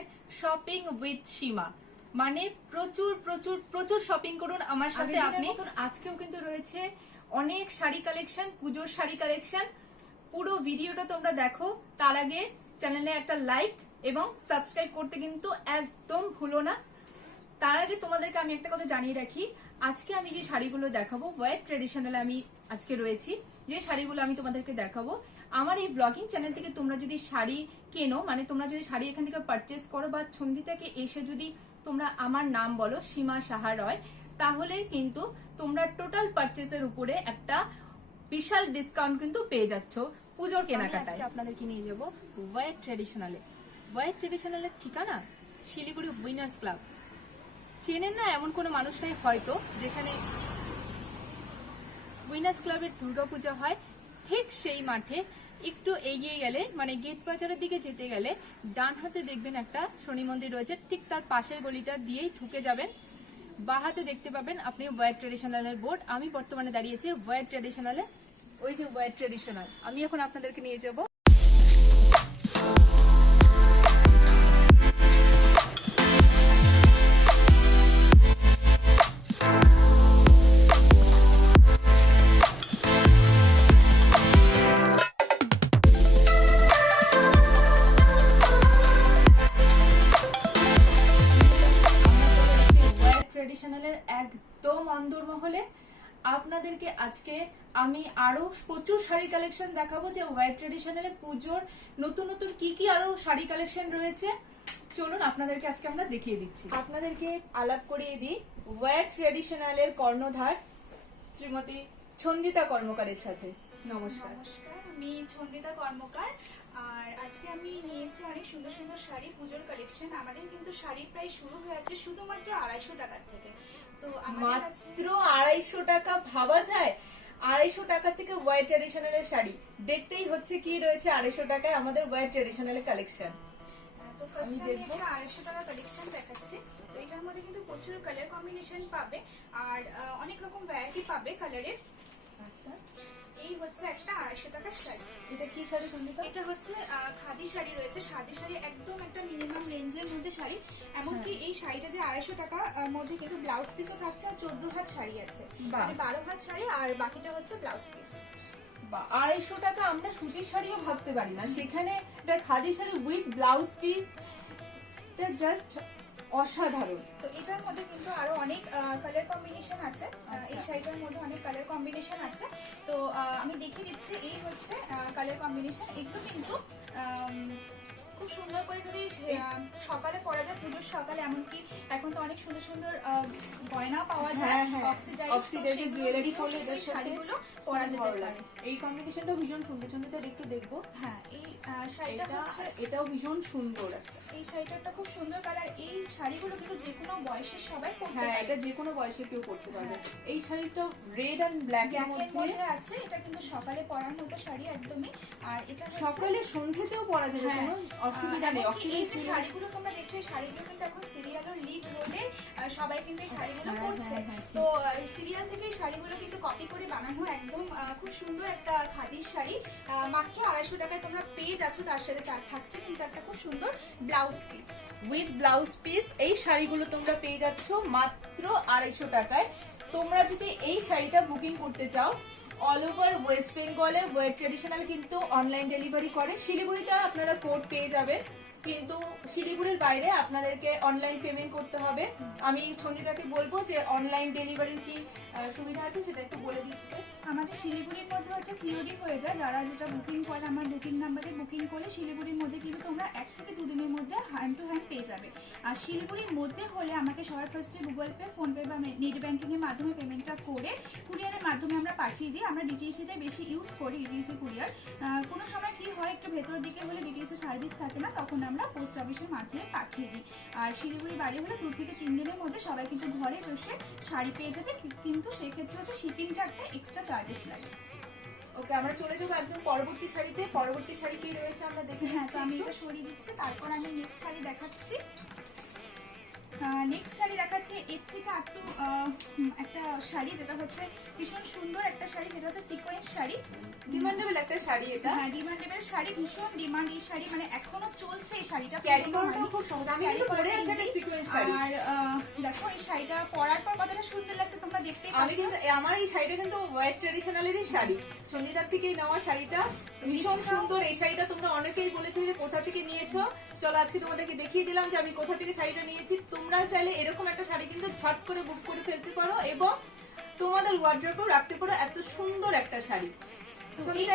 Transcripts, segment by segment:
দেখছেন shopping with সীমা। মানে প্রচুর প্রচুর প্রচুর শপিং করুন আমার সাথে আপনি। আজকেও কিন্তু রয়েছে অনেক শাড়ি কালেকশন, পুজোর শাড়ি কালেকশন। পুরো ভিডিওটা তোমরা দেখো, তার আগে চ্যানেলে একটা লাইক এবং সাবস্ক্রাইব করতে কিন্তু একদম ভুলো না। তার আগে তোমাদেরকে আমি একটা কথা জানিয়ে রাখি, আজকে আমি যে শাড়িগুলো দেখাবো ওয়েট ট্রেডিশনালে আমি আজকে রয়েছি। যে শাড়িগুলো আমি তোমাদেরকে দেখাবো, আমার এই ব্লগিং চ্যানেল থেকে তোমরা যদি শাড়ি কেনো, মানে তোমরা যদি শাড়ি এখান থেকে পারচেস করো বা ছন্দিটাকে এসে যদি তোমরা আমার নাম বলো সীমা সাহা রয়, তাহলে কিন্তু তোমরা টোটাল পারচেসের উপরে একটা বিশাল ডিসকাউন্ট কিন্তু পেয়ে যাচ্ছ পুজোর কেনাকাটায়। আপনাদেরকে নিয়ে যাবো ওয়েট ট্রেডিশনালে। ওয়েট ট্রেডিশনালের ঠিকানা শিলিগুড়ি উইনার্স ক্লাব। চেনেন না এমন কোনো মানুষ নাই হয়তো, যেখানে উইনার্স ক্লাবের দুর্গাপূজা হয় ঠিক সেই মাঠে একটু এগিয়ে গেলে, মানে গেট বাজারের দিকে যেতে গেলে ডান হাতে দেখবেন একটা শনি মন্দির রয়েছে, ঠিক তার পাশের গলিটা দিয়েই ঢুকে যাবেন। বাঁ হাতে দেখতে পাবেন আপনি ওয়েট ট্রেডিশনালের বোর্ড। আমি বর্তমানে দাঁড়িয়েছি ওয়েট ট্রেডিশনালে। ওই যে ওয়েট ট্রেডিশনাল, আমি এখন আপনাদেরকে নিয়ে যাব। ট্রেডিশনালের একদম অন্দরমহলে আপনাদেরকে আজকে আমি আরো প্রচুর শাড়ি কালেকশন দেখাবো, যে হোয়াইট ট্রেডিশনালে পুজোর নতুন নতুন কি কি আরো শাড়ি কালেকশন রয়েছে। চলুন আপনাদেরকে আজকে আমরা দেখিয়ে দিচ্ছি। আপনাদেরকে আলাপ করিয়ে দিই হোয়াইট ট্রেডিশনালের কর্ণধার শ্রীমতী ছন্দিতা কর্মকারের সাথে। নমস্কার। নমস্কার, আমি ছন্দিতা কর্মকার। আর আজকে আমি নিয়েছি অনেক সুন্দর সুন্দর শাড়ি, পুজোর কালেকশন। আমাদের কিন্তু শাড়ি প্রায় শুরু হয়ে যাচ্ছে শুধুমাত্র 250 টাকার থেকে। তো মাত্র 250 টাকা, ভাবা যায়? 250 টাকা থেকে হোয়াইট ট্রেডিশনালের শাড়ি দেখতেই হচ্ছে কি রয়েছে 250 টাকায় আমাদের হোয়াইট ট্রেডিশনালের কালেকশন। তো ফার্স্ট আমি একটা 250 টাকা কালেকশন দেখাচ্ছি। তো এটার মধ্যে কিন্তু প্রচুর কালার কম্বিনেশন পাবে আর অনেক রকম ভ্যারাইটি পাবে কালারের। আচ্ছা, এই হচ্ছে একটা 250 টাকার শাড়ি। এটা কি শাড়ি ছন্দিতা? এটা হচ্ছে খাদি শাড়ি রয়েছে। খাদি শাড়ি একদম একটা মিনিমাম রেঞ্জের মধ্যে শাড়ি। এমনকি এই শাড়িটা যে 250 টাকার মধ্যে কিন্তু ব্লাউজ পিসও থাকছে, আর 14 হাত শাড়ি আছে, মানে 12 হাত শাড়ি, আর বাকিটা হচ্ছে ব্লাউজ পিস। 250 টাকা আমরা সুতির শাড়িও ভাবতে পারি না, সেখানে এটা khadi sari with blouse piece, এটা জাস্ট অসাধারণ। তো এটার মধ্যে কিন্তু আরো অনেক কালার কম্বিনেশন আছে। এই শাড়িটার মধ্যে অনেক কালার কম্বিনেশন আছে। তো আমি দেখিয়ে দিচ্ছি। এই হচ্ছে কালার কম্বিনেশন। এগুলো কিন্তু খুব সুন্দর করে যদি সকালে পরা যায়, পুজোর সকালে। এমনকি এখন তো অনেক সুন্দর সুন্দর গয়না পাওয়া যায়, অক্সিডাইজ জুয়েলারি করলে এদের শাড়িগুলো পরা যেতে পারে। এই কম্বিনেশনটাও ভীষণ সুন্দর। সুন্দর একটু দেখবো। হ্যাঁ, এই শাড়িটা এটাও ভীষণ সুন্দর। এই শাড়িটা খুব সুন্দর কালার। এই শাড়িগুলো কিন্তু যে কোনো বয়সের সবাই পরতে পারে। হ্যাঁ, এটা যে কোনো বয়সে কেউ পরতে পারবে। এই শাড়িটা রেড এন্ড ব্ল্যাক এর মধ্যে আছে। এটা কিন্তু সকালে পরার মতো শাড়ি একদমই। আর এটা সকালে সন্ধ্যেতেও পরা যাবে, কোনো অসুবিধা নেই। এই যে শাড়িগুলো তোমরা দেখছো, এই শাড়িগুলো কিন্তু এখন সিরিয়াল ও লিড রোলে সবাই কিন্তু এই শাড়িগুলো পরছে। তো সিরিয়াল থেকে এই শাড়িগুলো কিন্তু কপি করে বানানো একদম খুব সুন্দর একটা খাদির শাড়ি। মাত্র 250 টাকায় তোমরা পেয়ে যাচ্ছ। তার সাথে থাকছে কিন্তু একটা খুব সুন্দর blouse piece with blouse piece. এই শাড়িগুলো তোমরা পেয়ে যাচ্ছ মাত্র 250 টাকায়। তোমরা যদি এই শাড়িটা বুকিং করতে চাও, অল ওভার ওয়েস্ট বেঙ্গলে ওয়েট ট্রেডিশনাল কিন্তু অনলাইন ডেলিভারি করে। শিলিগুড়িতে আপনারা কোড পেয়ে যাবেন, কিন্তু শিলিগুড়ির বাইরে আপনাদেরকে অনলাইন পেমেন্ট করতে হবে। আমি ছন্দিতাকে বলবো যে অনলাইন ডেলিভারির কি সুবিধা আছে সেটা একটু বলে দিতে। আমাদের শিলিগুড়ির মধ্যে হচ্ছে সিওডি হয়ে যায়। যারা যেটা বুকিং করে আমার বুকিং নাম্বারে বুকিং করলে শিলিগুড়ির মধ্যে কিন্তু তোমরা 1 থেকে 2 দিনের মধ্যে হ্যান্ড টু হ্যান্ড পেয়ে যাবে। আর শিলিগুড়ির মধ্যে হলে আমাকে সবার ফার্স্টে গুগল পে, ফোনপে বা নেট ব্যাঙ্কিং এর মাধ্যমে পেমেন্টটা করে কুরিয়ারের মাধ্যমে আমরা পাঠিয়ে দিই। আমরা ডিটিসিটাই বেশি ইউজ করি, ডিটিসি কুরিয়ার। কোনো সময় কি হয়, একটু ভেতরের দিকে হলে ডিটিসি সার্ভিস থাকে না, তখন আমরা পোস্ট অফিসের মাধ্যমে পাঠিয়ে দিই। আর শিলিগুড়ি বাড়ি হলে 2 থেকে 3 দিনের মধ্যে সবাই কিন্তু ঘরে বসে শাড়ি পেয়ে যাবে। কিন্তু সেক্ষেত্রে হচ্ছে শিপিংটা একটা এক্সট্রা চার্জেস লাগে। ওকে, আমরা চলে যাবো একদম পরবর্তী শাড়িতে। পরবর্তী শাড়ি কি রয়েছে আমরা দেখি। হ্যাঁ, তো আমি এটা সরিয়ে দিচ্ছি, তারপর আমি নেক্সট শাড়ি দেখাচ্ছি। নেক্সট শাড়ি দেখাচ্ছি। এর থেকে একটু একটা শাড়ি, যেটা হচ্ছে ভীষণ সুন্দর একটা শাড়ি, সেটা হচ্ছে সিকোয়েন্স শাড়ি। ডিমান্ডেবল একটা শাড়ি এটা। হ্যাঁ, ডিমান্ডেবল শাড়ি, ভীষণ ডিমান্ড এই শাড়ি, মানে এখনো চলছে এই শাড়িটা। ক্যারি করাটাও খুব সহজ। আমি কিন্তু পরে আছি একটা সিকোয়েন্স শাড়ি। আর দেখো এই শাড়িটা পরার পর কতটা সুন্দর লাগছে তোমরা দেখতেই আমি পাচ্ছ। কিন্তু আমার এই শাড়িটা কিন্তু হোয়াইট ট্রেডিশনালেরই শাড়ি, সঞ্জিতার থেকেই নেওয়া শাড়িটা, ভীষণ সুন্দর। এই শাড়িটা তোমরা অনেকেই বলেছো যে কোথা থেকে নিয়েছো, চলো আজকে তোমাদেরকে দেখিয়ে দিলাম যে আমি কোথা থেকে শাড়িটা নিয়েছি। তোমরা চাইলে এরকম একটা শাড়ি কিন্তু ঝট করে বুক করে ফেলতে পারো এবং তোমাদের ওয়ার্ড্রোবেও রাখতে পারো, এত সুন্দর একটা শাড়ি। এই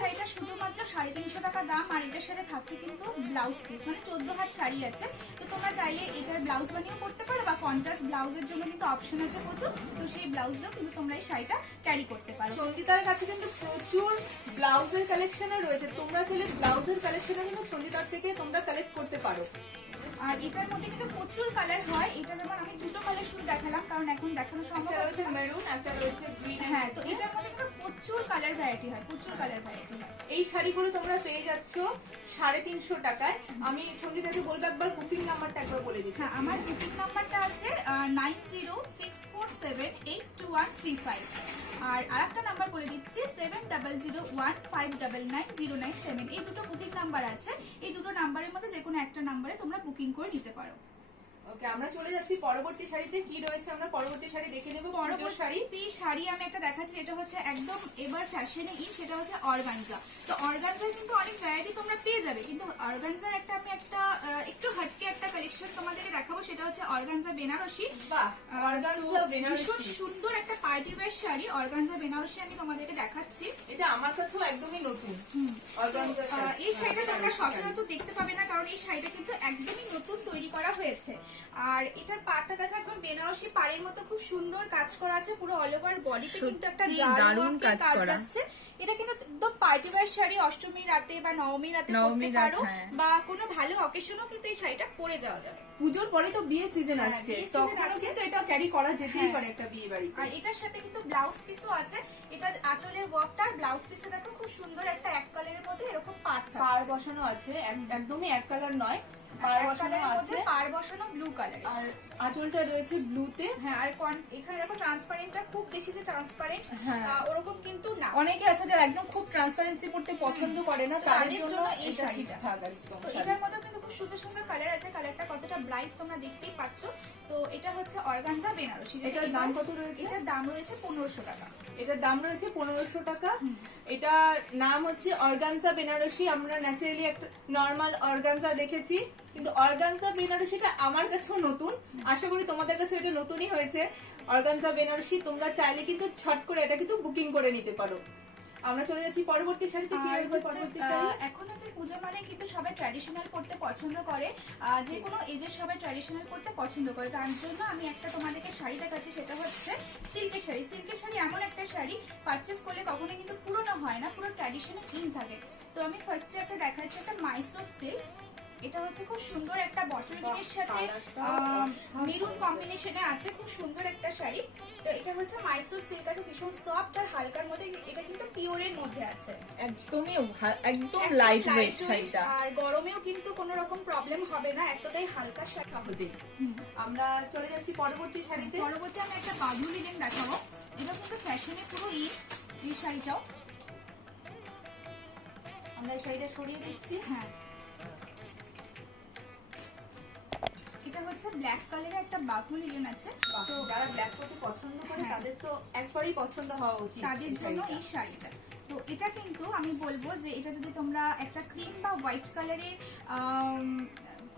শাড়িটা শুধুমাত্র 350 টাকা দাম, আর এটার সাথে থাকছে কিন্তু ব্লাউজ পিস, মানে 14 হাত শাড়ি আছে। তো তোমরা চাইলে এটার ব্লাউজ বানিয়েও করতে পারো, বা কন্ট্রাস্ট ব্লাউজের জন্য কিন্তু অপশন আছে প্রচুর, তো সেই ব্লাউজটাও কিন্তু তোমরা এই শাড়িটা ক্যারি করতে পারো। সঞ্জিতার কাছে কিন্তু প্রচুর ব্লাউজের কালেকশনও রয়েছে, তোমরা চাইলে ব্লাউজের কালেকশনও কিন্তু সঞ্জিতার থেকে তোমরা কালেক্ট করতে পারো। আর এটার মধ্যে কিন্তু প্রচুর কালার হয়। এটা যেমন আমি দুটো কালার শুধু দেখালাম, কারণ এখন দেখানো সম্ভব রয়েছে মেরুন, একটা রয়েছে গ্রিন। হ্যাঁ, তো এটার মধ্যে কিন্তু প্রচুর কালার ভ্যারাইটি হয়, প্রচুর কালার ভ্যারাইটি হয়। এই শাড়িগুলো তোমরা পেয়ে যাচ্ছ 350 টাকায়। আমি সঞ্জিতাকে বলবো একবার বুকিং নাম্বারটা একবার বলে দিতে। হ্যাঁ, আমার বুকিং নাম্বারটা আছে 9064782135, আর আরেকটা নাম্বার বলে দিচ্ছি 7001599097। এই দুটো বুকিং নাম্বার আছে, এই দুটো নাম্বারের মধ্যে যে কোনো একটা নাম্বারে তোমরা বুকিং করে নিতে পারো। ওকে, আমরা চলে যাচ্ছি পরবর্তী শাড়িতে। কি রয়েছে আমরা পরবর্তী শাড়ি দেখে নেব। পরবর্তী শাড়ি আমি একটা দেখাচ্ছি, এটা হচ্ছে একদম এবার ফ্যাশনে সেটা হচ্ছে অর্গানজা। তো অর্গানজার কিন্তু অনেক ভ্যারাইটি তোমরা পেয়ে যাবে, কিন্তু অর্গানজার আমি একটা একটু হাটকে একটা কালেকশন তোমাদেরকে দেখাবো, সেটা হচ্ছে অর্গানজা বেনারসি। বাহ, অর্গানজা বেনারসি ভীষণ সুন্দর একটা party wear sari, organza Banarasi আমি তোমাদেরকে দেখাচ্ছি। এটা আমার কাছেও একদমই নতুন। এই শাড়িটা তোমরা সচরাচর দেখতে পাবে না, কারণ এই শাড়িটা কিন্তু একদমই নতুন তৈরি করা হয়েছে। আর এটার পাড়টা দেখো একদম বেনারসি পাড়ের মতো খুব সুন্দর কাজ করা আছে, পুরো অল ওভার বডিতে কিন্তু একটা দারুণ কাজ করা আছে। এটা কিন্তু একদম পার্টি ওয়্যার শাড়ি, অষ্টমী রাতে বা নবমী রাতে পরতে পারো, বা কোনো ভালো অকেশনও কিন্তু এই শাড়িটা পরে যাওয়া যাবে। পুজোর পরে তো বিয়ে সিজন আসছে, তখনও কিন্তু এটা ক্যারি করা যেতেই পারে একটা বিয়ে বাড়িতে। আর এটার সাথে কিন্তু ব্লাউজ পিসও আছে। এটা আঁচলের ওয়ার্কটা, ব্লাউজ পিসে দেখো খুব সুন্দর একটা এক কালারের মধ্যে এরকম পাড় বসানো আছে, একদমই এক কালার নয়, পাড় বসানো আছে, পাড় বসানো ব্লু কালার। আর আঁচলটা রয়েছে ব্লুতে। হ্যাঁ, আর এখানে দেখো ট্রান্সপারেন্টটা খুব বেশি যে ট্রান্সপারেন্ট ওরকম কিন্তু না। অনেকে আছে যারা একদম খুব ট্রান্সপারেন্সি পড়তে পছন্দ করে না, তাদের জন্য এই শাড়িটা একদম। তো এটার মধ্যে কিন্তু খুব সুন্দর সুন্দর কালার আছে, কালারটা কতটা ব্রাইট তোমরা দেখতেই পাচ্ছ। তো এটা হচ্ছে অর্গানজা বেনারসি। এটার দাম কত রয়েছে? এটার দাম রয়েছে 1500 টাকা। এটার দাম রয়েছে 1500 টাকা। এটা নাম হচ্ছে অর্গানজা বেনারসি। আমরা ন্যাচারালি একটা নরমাল অর্গানজা দেখেছি, কিন্তু অর্গানজা বেনারসিটা আমার কাছেও নতুন, আশা করি তোমাদের কাছে এটা নতুনই হয়েছে। অর্গানজা বেনারসি তোমরা চাইলে কিন্তু ছট করে এটা কিন্তু বুকিং করে নিতে পারো। আমরা চলে যাচ্ছি পরবর্তী শাড়িতে। কি রয়েছে পরবর্তী শাড়ি? এখন হচ্ছে পুজো মানে কিন্তু সবাই ট্র্যাডিশনাল পড়তে পছন্দ করে, যে কোনো এজের সবাই ট্র্যাডিশনাল পড়তে পছন্দ করে। তার জন্য আমি একটা তোমাদেরকে শাড়ি দেখাচ্ছি, সেটা হচ্ছে সিল্কের শাড়ি। সিল্কের শাড়ি এমন একটা শাড়ি পারচেস করলে কখনো কিন্তু পুরনো হয় না, পুরো ট্র্যাডিশনাল ইন থাকে। তো আমি ফার্স্টে একটা দেখাচ্ছি একটা মাইসোর সিল্ক। এটা হচ্ছে খুব সুন্দর একটা বটল গ্রিনের সাথে মেরুন কম্বিনেশনে আছে, খুব সুন্দর একটা শাড়ি। তো এটা হচ্ছে মাইসোর সিল্ক আছে, ভীষণ সফট আর হালকার মধ্যে। এটা কিন্তু পিওরের মধ্যে আছে, একদম লাইট ওয়েট শাড়িটা, আর গরমেও কিন্তু কোনো রকম প্রবলেম হবে না, এতটাই হালকা শাড়ি। সহজেই। আমরা চলে যাচ্ছি পরবর্তী শাড়িতে। পরবর্তী আমি একটা বাঁধু লিনেন দেখাবো। এটা কিন্তু ফ্যাশনে পুরো এই শাড়িটাও আমরা এই শাড়িটা সরিয়ে দিচ্ছি। হ্যাঁ, এটা হচ্ছে ব্ল্যাক কালারের একটা বাঘু লিনেন আছে। তো যারা ব্ল্যাক পরতে পছন্দ করে তাদের তো একবারই পছন্দ হওয়া উচিত তাদের জন্য এই শাড়িটা। তো এটা কিন্তু আমি বলবো যে এটা যদি তোমরা একটা ক্রিম বা হোয়াইট কালারের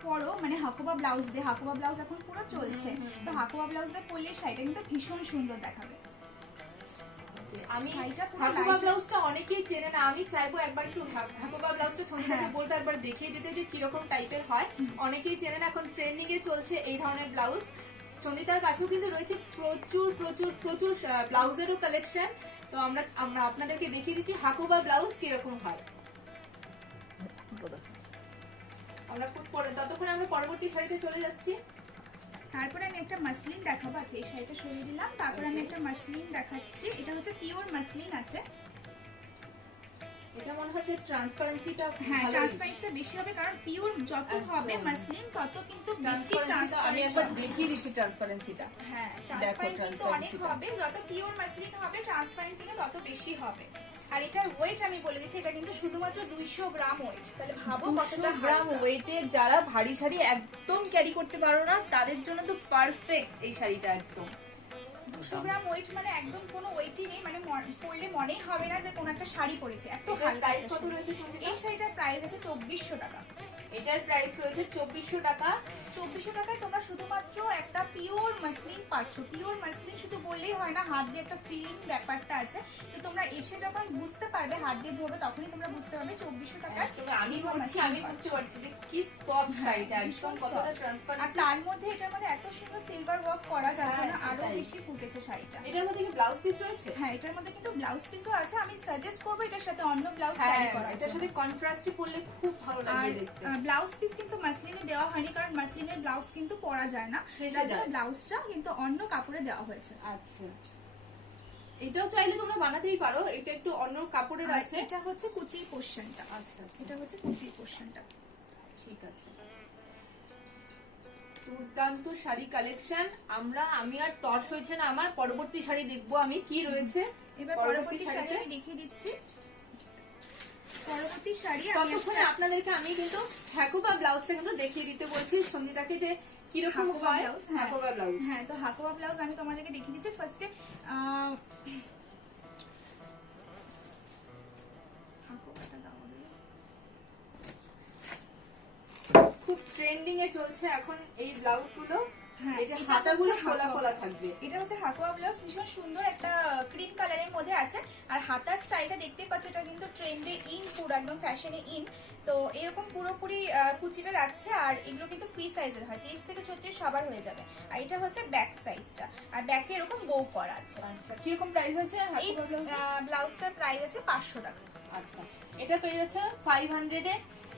পরো, মানে হাকোবা ব্লাউজ দিয়ে, হাকোবা ব্লাউজ এখন পুরো চলছে, তো হাকোবা ব্লাউজ দিয়ে পরলে শাড়িটা কিন্তু ভীষণ সুন্দর দেখাবে। আমি হাকোবা ব্লাউজটা অনেকেই চেনে না, আমি চাইবো একবার একটু হাকোবা ব্লাউজটা সঞ্জিতাকে বলবো একবার দেখিয়ে দিতে যে কিরকম টাইপের হয়। অনেকেই চেনে না, এখন ট্রেন্ডিং এ চলছে এই ধরনের ব্লাউজ। সঞ্জিতার কাছেও কিন্তু রয়েছে প্রচুর প্রচুর প্রচুর ব্লাউজেরও কালেকশন। তো আমরা আপনাদেরকে দেখিয়ে দিচ্ছি হাকোবা ব্লাউজ কিরকম হয়। আমরা ততক্ষণ আমরা পরবর্তী শাড়িতে চলে যাচ্ছি। তারপরে আমি একটা মাসলিন দেখাবো। আচ্ছা, এই শাড়িটা সরিয়ে দিলাম। তারপরে আমি একটা মাসলিন দেখাচ্ছি। এটা হচ্ছে পিওর মাসলিন আছে। এটা মনে হচ্ছে ট্রান্সপারেন্সিটা হ্যাঁ ট্রান্সপারেন্সিটা বেশি হবে, কারণ পিওর যত হবে মাসলিন তত কিন্তু বেশি আমি একবার দেখিয়ে দিচ্ছি ট্রান্সপারেন্সিটা। হ্যাঁ ট্রান্সপারেন্ট কিন্তু অনেক হবে, যত পিওর মাসলিন হবে ট্রান্সপারেন্ট থেকে তত বেশি হবে। আর এটার ওয়েট আমি বলে দিচ্ছি, এটা কিন্তু শুধুমাত্র 200 গ্রাম ওয়েট। তাহলে ভাবো কতটা গ্রাম ওয়েটের যারা ভারী শাড়ি একদম ক্যারি করতে পারো না তাদের জন্য তো পারফেক্ট এই শাড়িটা একদম। 200 গ্রাম ওয়েট মানে একদম কোনো ওয়েটই নেই, মানে পরলে মনেই হবে না যে কোনো একটা শাড়ি পরেছে, এত হালকা। প্রাইস কত রয়েছে? এই শাড়িটার প্রাইস আছে 2400 টাকা। এটার প্রাইস রয়েছে 2400 টাকা। 2400 টাকায় তোমরা শুধুমাত্র একটা পিওর মাসলিন পাচ্ছ। পিওর মাসলিন শুধু বললেই হয় না, হাত দিয়ে একটা ফিলিং ব্যাপারটা আছে। তো তোমরা এসে যখন বুঝতে পারবে, হাত দিয়ে ধরবে, তখনই তোমরা বুঝতে পারবে 2400 টাকায় আমি বুঝতে পারছি যে কি সফট শাড়িটা একদম, কতটা ট্রান্সপারেন্ট। আর তার মধ্যে এটার মধ্যে এত সুন্দর সিলভার ওয়ার্ক করা যাচ্ছে না, আরো বেশি ফুটেছে শাড়িটা। এটার মধ্যে কি ব্লাউজ পিস রয়েছে? হ্যাঁ এটার মধ্যে কিন্তু ব্লাউজ পিসও আছে। আমি সাজেস্ট করবো এটার সাথে অন্য ব্লাউজ ক্যারি করা। এটার সাথে কন্ট্রাস্টে পরলে খুব ভালো লাগবে দেখতে। ব্লাউজ পিস কিন্তু মাসলিনে দেওয়া হয়নি, কারণ মাসলিনের ব্লাউজ কিন্তু পরা যায় না, যার জন্য ব্লাউজটা কিন্তু অন্য কাপড়ে দেওয়া হয়েছে। আচ্ছা, এটাও চাইলে তোমরা বানাতেই পারো, এটা একটু অন্য কাপড়ের আছে। এটা হচ্ছে কুচির পোরশনটা। আচ্ছা আচ্ছা, এটা হচ্ছে কুচির পোরশনটা। ঠিক আছে। দুর্দান্ত শাড়ি কালেকশন। আমি আর তর্স হয়েছে না আমার, পরবর্তী শাড়ি দেখবো আমি কি রয়েছে। এবার পরবর্তী শাড়ি আমি দেখিয়ে দিচ্ছি। পরবর্তী শাড়ি ততক্ষণে আপনাদেরকে আমি কিন্তু হাকোবা ব্লাউজটা কিন্তু দেখিয়ে দিতে বলছি সন্ধিতাকে, যে কিরকম হয় হাকোবা ব্লাউজ। হ্যাঁ তো হাকোবা ব্লাউজ আমি তোমাদেরকে দেখিয়ে দিচ্ছি। ফার্স্টে খুব ট্রেন্ডিং এ চলছে এখন এই ব্লাউজ গুলো। হ্যাঁ, এই যে হাতাগুলো ফোলা ফোলা থাকবে। এটা হচ্ছে হাকোয়া ব্লাউজ, ভীষণ সুন্দর একটা ক্রিম কালারের মধ্যে আছে। আর হাতার স্টাইলটা দেখতেই পাচ্ছ, এটা কিন্তু ট্রেন্ডে ইন, পুরো একদম ফ্যাশনে ইন। তো এরকম পুরোপুরি কুচিটা যাচ্ছে। আর এগুলো কিন্তু ফ্রি সাইজের হয়, 30 থেকে 36 সবার হয়ে যাবে। আর এটা হচ্ছে ব্যাক সাইডটা, আর ব্যাকে এরকম বউ করা আছে। আচ্ছা, কিরকম প্রাইস আছে এই ব্লাউজটার প্রাইস আছে 500 টাকা। আচ্ছা, এটা পেয়ে যাচ্ছে 500 এ।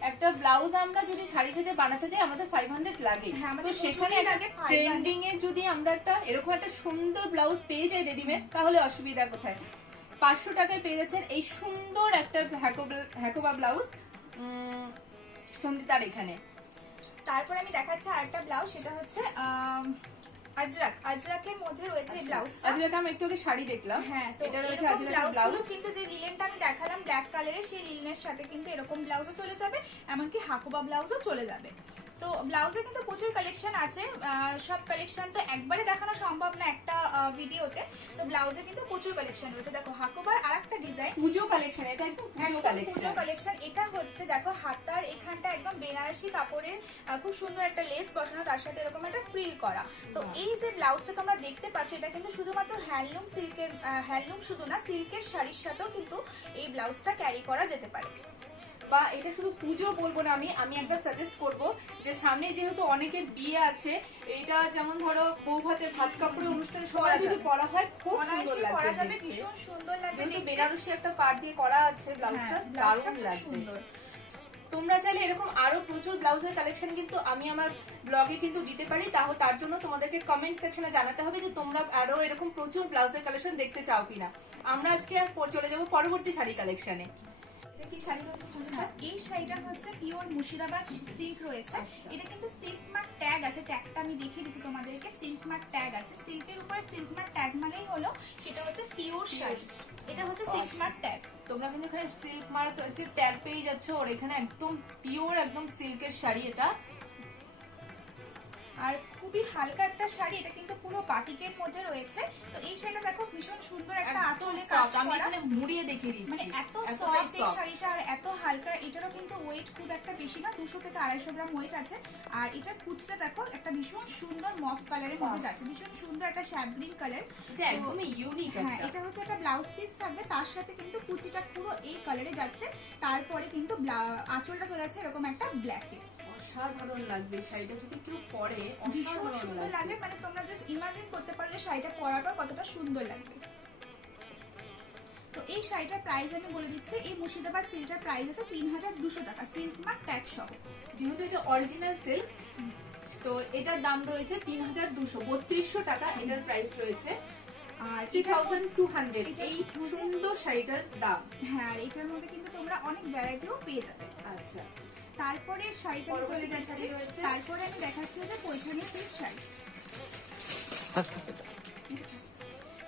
একটা ব্লাউজ আমরা যদি শাড়ির সাথে বানাতে চাই আমাদের 500 লাগে। তো সেখানে ট্রেন্ডিং এ যদি আমরা একটা এরকম একটা সুন্দর ব্লাউজ পেয়ে যাই রেডিমেড, তাহলে অসুবিধা কোথায়? 500 টাকায় পেয়ে যাচ্ছেন এই সুন্দর একটা হ্যাকোবা ব্লাউজ সন্ধিতার এখানে। তারপর আমি দেখাচ্ছি আরেকটা ব্লাউজ, সেটা হচ্ছে আজরাকের মধ্যে রয়েছে এই ব্লাউজটা। আজরাকে আমি একটু আগে শাড়ি দেখলাম। হ্যাঁ, তো এটা রয়েছে এরকম আজরাকের ব্লাউজ। কিন্তু যে লিলেনটা আমি দেখালাম ব্ল্যাক কালারের, সেই লিলেনের সাথে কিন্তু এরকম ব্লাউজও চলে যাবে, এমনকি হাকোবা ব্লাউজও চলে যাবে। তো ব্লাউজে কিন্তু প্রচুর কালেকশন আছে। সব কালেকশন তো একবারে দেখানো সম্ভব না একটা ভিডিওতে। তো ব্লাউজে কিন্তু প্রচুর কালেকশন রয়েছে। দেখো হাকোবার আরেকটা ডিজাইন, পুজো কালেকশন। এটা একদম পুজো কালেকশন। এটা হচ্ছে দেখো হাতার এখানটা একদম বেনারসি কাপড়ের খুব সুন্দর একটা লেস বসানো, তার সাথে এরকম একটা ফ্রিল করা। তো এই যে ব্লাউজটা তোমরা দেখতে পাচ্ছ, এটা কিন্তু শুধুমাত্র হ্যান্ডলুম সিল্কের, হ্যান্ডলুম শুধু না, সিল্কের শাড়ির সাথেও কিন্তু এই ব্লাউজটা ক্যারি করা যেতে পারে। বা এটা শুধু পুজো বলবো না, আমি একটা সাজেস্ট করব যে সামনে যেহেতু অনেকের বিয়ে আছে, এটা যেমন ধরো বউ ভাতের ভাত কাপড়ের অনুষ্ঠানে সবাই যদি পরা হয় খুব সুন্দর লাগবে, ভীষণ সুন্দর লাগবে। যেহেতু বেনারসি একটা পাড় দিয়ে করা আছে, ব্লাউজটা দারুণ লাগবে। তোমরা চাইলে এরকম আরো প্রচুর ব্লাউজের কালেকশন কিন্তু আমি আমার ব্লগে কিন্তু দিতে পারি। তার জন্য তোমাদেরকে কমেন্ট সেকশনে জানাতে হবে যে তোমরা আরো এরকম প্রচুর ব্লাউজের কালেকশন দেখতে চাও কিনা। আমরা আজকে চলে যাব পরবর্তী শাড়ি কালেকশনে। এই শাড়িটা হচ্ছে পিওর মুর্শিদাবাদ সিল্ক রয়েছে। এটা কিন্তু সিল্ক মার্ক ট্যাগ আছে, ট্যাগটা আমি দেখিয়ে দিচ্ছি তোমাদেরকে। সিল্ক মার্ক ট্যাগ আছে, সিল্কের উপরে সিল্ক মার্ক ট্যাগ মানেই হলো সেটা হচ্ছে পিওর শাড়ি। এটা হচ্ছে সিল্ক মার্ক ট্যাগ। তোমরা কিন্তু এখানে সিল্ক মার্ক হচ্ছে ট্যাগ পেয়ে যাচ্ছ, আর এখানে একদম পিওর একদম সিল্কের শাড়ি এটা। আর খুবই হালকা একটা শাড়ি, এটা কিন্তু পুরো বাটিকের মধ্যে রয়েছে। তো এই শাড়িটা দেখো ভীষণ সুন্দর একটা আঁচলে কাজ করা। আমি এখানে মুড়িয়ে দেখিয়ে দিচ্ছি, মানে এত সফট এই শাড়িটা, আর এত হালকা। এটারও কিন্তু ওয়েট খুব একটা বেশি না, 200 থেকে 250 গ্রাম ওয়েট আছে। আর এটার কুচিটা দেখো একটা ভীষণ সুন্দর মফ কালারের মধ্যে যাচ্ছে, ভীষণ সুন্দর একটা শ্যাবগ্রিন কালার, এটা একদমই ইউনিক। হ্যাঁ, এটা হচ্ছে একটা ব্লাউজ পিস থাকবে, তার সাথে কিন্তু কুচিটা পুরো এই কালারে যাচ্ছে। তারপরে কিন্তু আঁচলটা চলে যাচ্ছে এরকম একটা ব্ল্যাকে। অসাধারণ লাগবে শাড়িটা যদি কেউ পরে, ভীষণ সুন্দর লাগবে। মানে তোমরা জাস্ট ইমাজিন করতে পারো যে শাড়িটা পরার পর কতটা সুন্দর লাগবে। তো এই শাড়িটার প্রাইস আমি বলে দিচ্ছি। এই মুর্শিদাবাদ সিল্কটার প্রাইস আছে 3200 টাকা, সিল্ক মার্ক ট্যাগ সহ। যেহেতু এটা অরিজিনাল সিল্ক, তো এটার দাম রয়েছে 3200, 3200 টাকা এটার প্রাইস রয়েছে। আর 3200 এই সুন্দর শাড়িটার দাম। হ্যাঁ, আর এটার মধ্যে কিন্তু তোমরা অনেক ভ্যারাইটিও পেয়ে যাবে। আচ্ছা, তারপরে শাড়িটা আমি চলে যাচ্ছি, তারপরে আমি দেখাচ্ছি হচ্ছে পৈঠানি সিল্ক শাড়ি।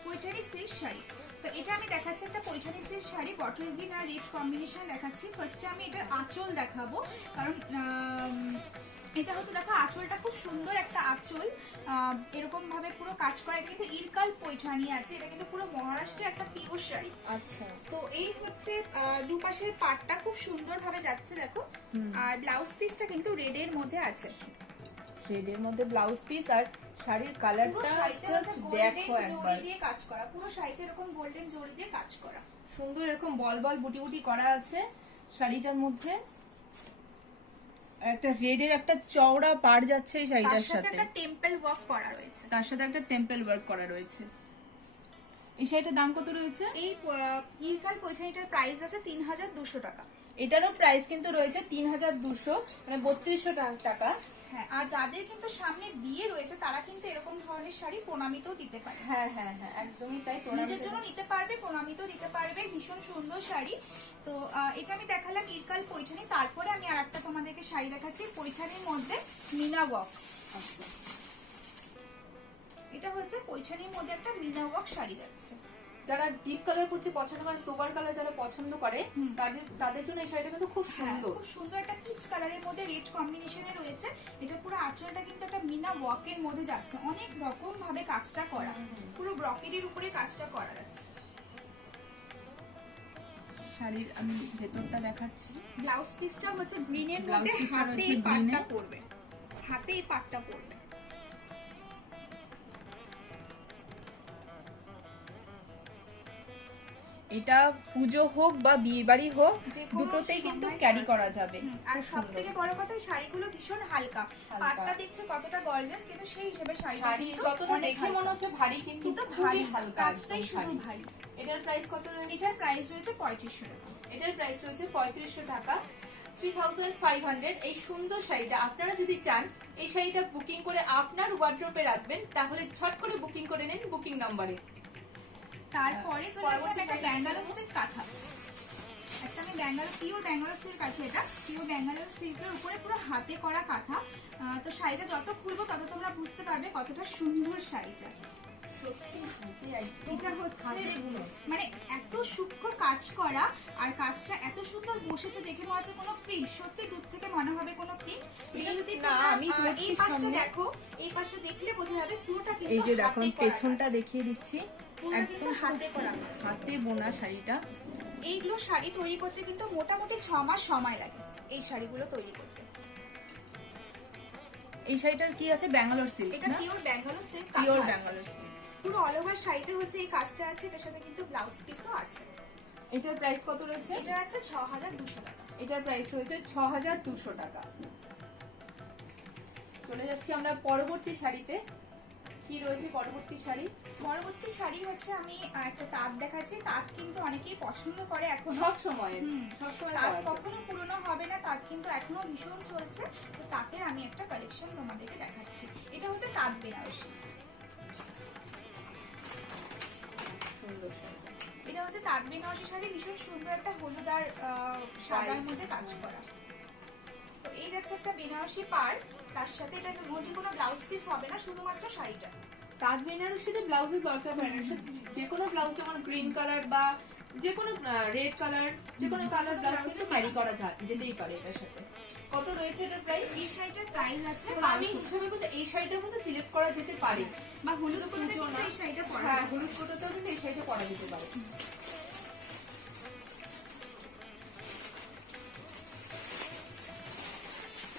পৈঠানি সিল্ক শাড়ি, তো এটা আমি দেখাচ্ছি একটা Paithani silk sari, bottle green আর রেড কম্বিনেশন দেখাচ্ছি। ফার্স্টে আমি এটার আঁচল দেখাবো, কারণ এটা হচ্ছে দেখো আঁচলটা খুব সুন্দর একটা আঁচল, এরকম ভাবে পুরো কাজ করা। এটা কিন্তু ইরকাল পৈঠানি আছে, এটা কিন্তু পুরো মহারাষ্ট্রের একটা পিওর শাড়ি। আচ্ছা, তো এই হচ্ছে দুপাশের পাটটা খুব সুন্দর ভাবে যাচ্ছে দেখো, আর ব্লাউজ পিসটা কিন্তু রেড এর মধ্যে আছে। রেডের মধ্যে ব্লাউজ পিস, আর শাড়ির কালারটা জাস্ট দেখো একবার, জরি দিয়ে কাজ করা, পুরো শাড়িতে এরকম গোল্ডেন জরি দিয়ে কাজ করা, সুন্দর এরকম বল বল বুটি বুটি করা আছে শাড়িটার মধ্যে। একটা রেডের একটা চওড়া পাড় যাচ্ছে এই শাড়িটার সাথে, একটা টেম্পল ওয়ার্ক করা রয়েছে, তার সাথে একটা টেম্পল ওয়ার্ক করা রয়েছে। এই শাড়িটার দাম কত রয়েছে? এই ইরকাল পৈঠানিটার প্রাইস আছে 3200 টাকা। এটারও প্রাইস কিন্তু রয়েছে 3200, মানে 3200 টাকা। হ্যাঁ, আর যাদের কিন্তু সামনে বিয়ে রয়েছে তারা কিন্তু এরকম ধরনের শাড়ি প্রণামিতেও দিতে পারে। হ্যাঁ হ্যাঁ হ্যাঁ, একদমই তাই, নিজের জন্য নিতে পারবে, প্রণামিতেও দিতে পারবে, ভীষণ সুন্দর শাড়ি। তো এটা আমি দেখালাম ইরকাল পৈঠানি, তারপরে আমি আর একটা তোমাদেরকে শাড়ি দেখাচ্ছি পৈঠানির মধ্যে মিনা ওয়ার্ক। আচ্ছা, এটা হচ্ছে পৈঠানির মধ্যে একটা মিনা ওয়ার্ক শাড়ি যাচ্ছে। যারা ডিপ কালার পরতে পছন্দ করে, সোবার কালার যারা পছন্দ করে, তাদের জন্য এই শাড়িটা কিন্তু খুব সুন্দর। খুব সুন্দর একটা পিচ কালারের মধ্যে রেড কম্বিনেশনে রয়েছে। এটা পুরো আঁচলটা কিন্তু একটা মিনা ওয়ার্কের মধ্যে যাচ্ছে, অনেক রকম ভাবে কাজটা করা, পুরো ব্রকেটের উপরে কাজটা করা যাচ্ছে। শাড়ির আমি ভেতরটা দেখাচ্ছি। ব্লাউজ পিসটা হচ্ছে গ্রিনের মধ্যে, হাতে এই পাটটা পড়বে, হাতে এই পাটটা পড়বে। এটা পুজো হোক বা বিয়ে বাড়ি হোক, দুটোতেই কিন্তু ক্যারি করা যাবে। আর সবথেকে বড় কথা শাড়িগুলো ভীষণ হালকা, পাটটা দেখছো কতটা গর্জিয়াস, কিন্তু সেই হিসেবে শাড়ি যতটা দেখে মনে হচ্ছে ভারী, কিন্তু ভারী হালকা, কাজটাই শুধু ভারী। এটার প্রাইস কত রয়েছে? এটার প্রাইস রয়েছে 3500 টাকা। এটার প্রাইস রয়েছে 3500 টাকা, 3500। এই সুন্দর শাড়িটা আপনারা যদি চান এই শাড়িটা বুকিং করে আপনার ওয়ার্ড্রোবে রাখবেন, তাহলে ছট করে বুকিং করে নিন বুকিং নাম্বারে। তারপরে একটা ব্যাঙ্গালোর সিল্ক কাঁথা, একটা আমি পিওর ব্যাঙ্গালোর সিল্ক আছে, এটা পিওর ব্যাঙ্গালোর সিল্কের উপরে পুরো হাতে করা কাঁথা। তো শাড়িটা যত খুলবো তত তোমরা বুঝতে পারবে কতটা সুন্দর শাড়িটা। এটা হচ্ছে মানে এত সূক্ষ্ম কাজ করা, আর কাজটা এত সুন্দর বসেছে, দেখে মনে হচ্ছে কোনো প্রিন্ট, সত্যি দূর থেকে মনে হবে কোনো প্রিন্ট। এটা যদি আমি এই পাশটা দেখো, এই পাশটা দেখলে বোঝা যাবে পুরোটা কিন্তু এই যে দেখো পেছনটা দেখিয়ে দিচ্ছি, একদম হাতে করা, হাতে বোনা শাড়িটা। এইগুলো শাড়ি তৈরি করতে কিন্তু মোটামুটি 6 মাস সময় লাগে, এই শাড়িগুলো তৈরি করতে। এই শাড়িটার কি আছে? ব্যাঙ্গালোর সিল্ক। এটা pure Bangalore silk, pure Bangalore silk, পুরো অল ওভার শাড়িতে হচ্ছে এই কাজটা আছে, এটার সাথে কিন্তু ব্লাউজ পিসও আছে। এটার প্রাইস কত রয়েছে? এটা আছে 6200 টাকা। এটার প্রাইস রয়েছে 6200 টাকা। চলে যাচ্ছি আমরা পরবর্তী শাড়িতে। কি রয়েছে পরবর্তী শাড়ি? পরবর্তী শাড়ি হচ্ছে আমি একটা তাঁত দেখাচ্ছি। তাঁত কিন্তু অনেকেই পছন্দ করে এখন, সব সময় তাঁত কখনো পুরনো হবে না, তাঁত কিন্তু এখনো ভীষণ চলছে। তো তাঁতের আমি একটা কালেকশন তোমাদেরকে দেখাচ্ছি। এটা হচ্ছে তাঁত বেনারসি, এটা হচ্ছে তাঁত বেনারসি শাড়ি, ভীষণ সুন্দর একটা হলুদ আর সাদার মধ্যে কাজ করা। তো এই যাচ্ছে একটা বেনারসি পাড়, তার সাথে এটার মধ্যে কোনো ব্লাউজ পিস হবে না, শুধুমাত্র শাড়িটা। তাঁত বেনারসিতে ব্লাউজের দরকার পড়ে না, যে কোনো ব্লাউজ, যেমন গ্রিন কালার বা যে কোনো রেড কালার, যে কোনো কালার ব্লাউজ কিন্তু ক্যারি করা যেতেই পারে এটার সাথে। কত রয়েছে এটার প্রাইস? এই শাড়িটার প্রাইস আছে আমি হিসাবে কিন্তু এই শাড়িটার মধ্যে সিলেক্ট করা যেতে পারে, বা হলুদ কোটাতে এই শাড়িটা পরা যায়। হলুদ কোটাতেও কিন্তু এই শাড়িটা পরা যেতে পারে।